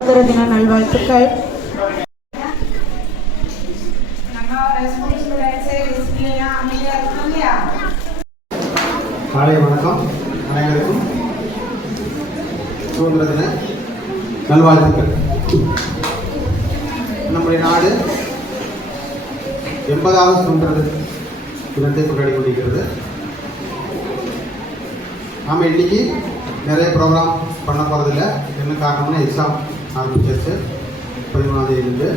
தின நல்வாழ்த்துக்கள். காலை வணக்கம். அனைவருக்கும் சுதந்திர தின நல்வாழ்த்துக்கள். நம்முடைய நாடு 80வது சுதந்திர தினத்தை கொண்டாடி கொண்டிருக்கிறது. நாம் இன்னைக்கு நிறைய ப்ரோக்ராம் பண்ண போகிறதில்ல. என்ன காரணம்னா எக்ஸாம் ஆரம்பிச்சிருச்சு. 13ஆம் தேதியிலிருந்து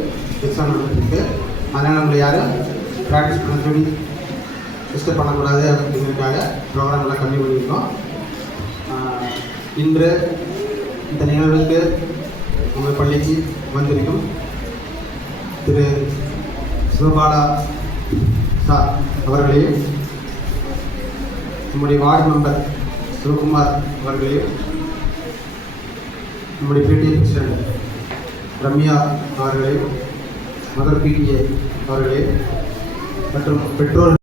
எக்ஸாம் நடந்துருக்கு. அதனால் நம்மளை யாரும் ப்ராக்டிஸ் பண்ண சொல்லி டிஸ்டர்ப் பண்ணக்கூடாது அப்படிங்கிறதுக்காக ப்ரோக்ராம் எல்லாம் கம்மி பண்ணியிருக்கோம். இன்று இந்த நிகழ்வுக்கு நம்ம பள்ளிக்கு வந்திருக்கும் திரு சிவபாலா சார் அவர்களையும், நம்முடைய வார்டு மெம்பர் சிவகுமார் அவர்களையும், நம்முடைய பிடிஏ பிரசிடென்ட் ரம்யா அவர்களையும், மதர் பிடிஏ அவர்களையும் மற்றும் பெற்றோர்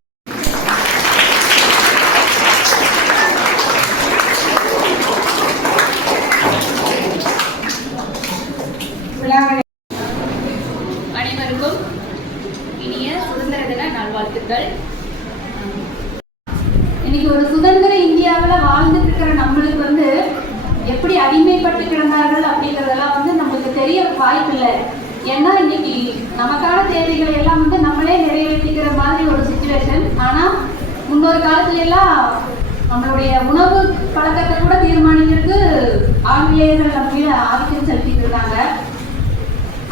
அனைவருக்கும் இனிய சுதந்திர தின நல்வாழ்த்துக்கள். இன்னைக்கு ஒரு சுதந்திர இந்தியாவில் வாழ்ந்துட்டு இருக்கிற நம்மளுக்கு எப்படி அடிமைப்பட்டு கிடந்தார்கள் அப்படிங்கிறதெல்லாம் நம்மளுக்கு தெரிய வாய்ப்பு இல்லை. ஏன்னா இன்னைக்கு நமக்கான தேவைகளை எல்லாம் நம்மளே நிறைவேற்றிக்கிற மாதிரி ஒரு சுச்சுவேஷன். ஆனால் முன்னொரு காலத்துல எல்லாம் நம்மளுடைய உணவு பழக்கத்தை கூட தீர்மானிக்கிறதுக்கு ஆங்கிலேயர்கள் நம்ம மீது ஆதிக்கம் செலுத்திட்டு இருந்தாங்க.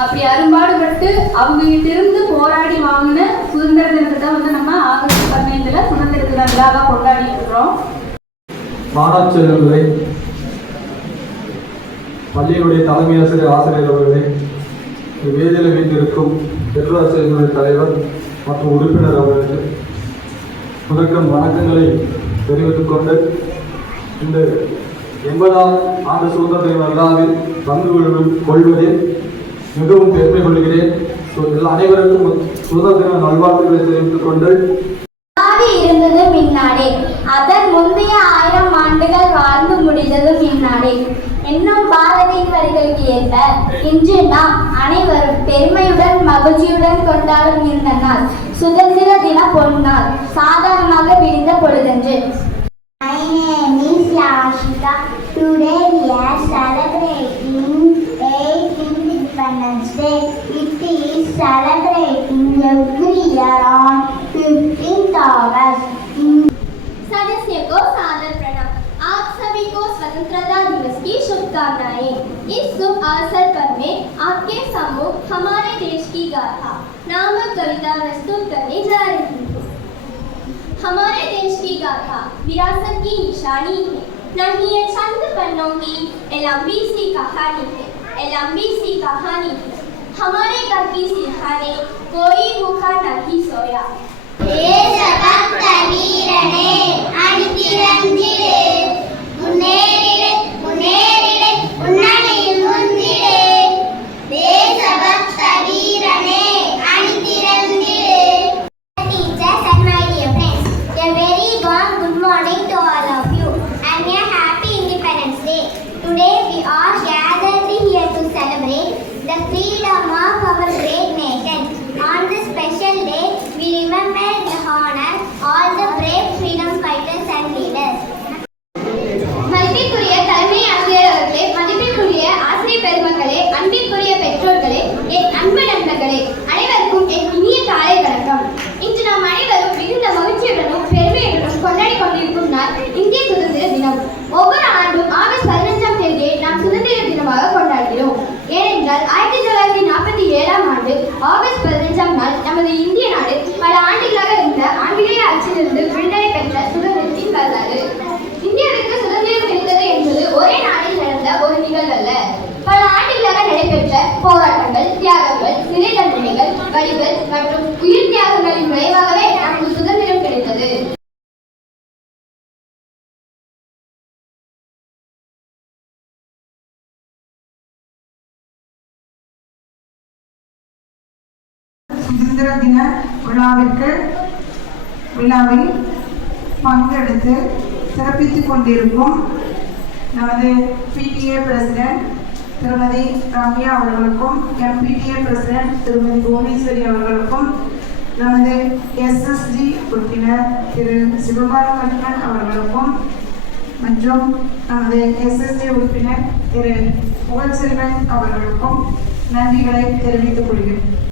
அப்படி அரும்பாடுபட்டு அவங்க கிட்ட இருந்து போராடி வாங்கின சுதந்திர தினத்தை தான் நம்ம ஆகஸ்ட் 15 சுதந்திர தின விழாவாக கொண்டாடிட்டு இருக்கிறோம். மாணாச்செல்வங்களே, பள்ளியினுடைய தலைமை ஆசிரியர் அவர்களே, வேதியில வீட்டிற்கும் பெற்றோர் தலைவர் மற்றும் உறுப்பினர் அவர்களுக்கு முதற்கும் வணக்கங்களை தெரிவித்துக் கொண்டு இந்த 80ஆம் ஆண்டு சுதந்திர தின விழாவில் பங்கு கொள்வதில் மிகவும் பெருமை கொள்கிறேன். அனைவருக்கும் சுதந்திர தின நல்வாழ்த்துக்களை தெரிவித்துக் கொண்டு இருந்தது மின்னாடே, அதன் முந்தைய 1000 ஆண்டுகள் வாழ்ந்து முடிந்தது மின்னாடே என்னும் பாரதியின் வரிகளுக்கு ஏற்ப இன்று நாம் அனைவரும் பெருமையுடன் மகிழ்ச்சியுடன் கொண்டாடும் இந்த நாள் சுதந்திர தின பொன்னாள் சாதாரணமாக விடிந்த பொழுதன்று. My name is Yashika. Today we are celebrating 8th Independence Day. It is celebrating every year on 15th August. सदस्य को सादर प्रणाम। आप सभी को स्वतंत्रता दिवस की शुभकामनाएं। इस शुभ अवसर पर मैं आपके सम्मुख हमारे देश की गाथा नामक कविता प्रस्तुत करने जा रही हूँ। हमारे देश की गाथा विरासत की निशानी है, नहीं ये चंद पन्नों की ये लंबी सी कहानी है, ये लंबी सी कहानी है। हमारे घर की सिरहाने कोई भूखा नहीं सोया। தேசபக்த வீரனே அணிதிரந்திடு, முன்னேறிடு முன்னேறிடு முன்னணியில் முந்திடு. தேசபக்த வீரனே அணிதிரந்திடு. Teachers and my dear friends, a very warm good morning to all of you and a happy Independence Day. Today we are gathered here to celebrate the freedom of our great nation. On this special day, we remember and honor all the brave freedom fighters and leaders. மதிப்பிற்குரிய தலைமை ஆசிரியர் அவர்களே, மதிப்பிற்குரிய ஆசிரியர் பெருமக்களே, அன்பிற்குரிய பெற்றோர்களே, என் அன்பு நண்பர்களே, அனைவருக்கும் என் இனிய காலை வணக்கம். இன்று நாம் அனைவரும் மிகுந்த மகிழ்ச்சியுடனும் பெருமையுடனும் கொண்டாடி கொண்டிருக்கும் நாள் இந்திய சுதந்திர தினம். ஒவ்வொரு ஆண்டும் ஆகஸ்ட் 15ஆம் தேதியை நாம் சுதந்திர தினமாக கொண்டாடுகிறோம். ஏனென்றால் 1947ஆம் ஆண்டு ஆகஸ்ட் 15ஆம் நாள் நமது இந்திய நாடு பல ஆண்டுகளாக இருந்த ஆங்கிலேய ஆட்சியிலிருந்து விடுதலை பெற்ற சுதந்திரத்தின் வரலாறு. இந்தியாவிற்கு சுதந்திரம் கிடைத்தது என்பது ஒரே நாளில் நடந்த ஒரு நிகழ்வல்ல. பல ஆண்டுகளாக நடைபெற்ற போராட்டங்கள், தியாகங்கள், சிறை தண்டனைகள், வழிகள் மற்றும் உயிர் தியாகங்களின் விளைவாகவே நமக்கு சுதந்திரம் கிடைத்தது. சுதந்திர தின விழாவில் பங்கெடுத்து சிறப்பித்துக் கொண்டிருக்கும் நமது பிடிஏ பிரசிடென்ட் திருமதி ரம்யா அவர்களுக்கும், MPTA பிரசிடென்ட் திருமதி புவனேஸ்வரி அவர்களுக்கும், நமது SSG உறுப்பினர் திரு சிவபாலகிருஷ்ணன் அவர்களுக்கும் மற்றும் நமது SSG உறுப்பினர் திரு புகழ்செல்வன் அவர்களுக்கும் நன்றிகளை தெரிவித்துக் கொள்கிறேன்.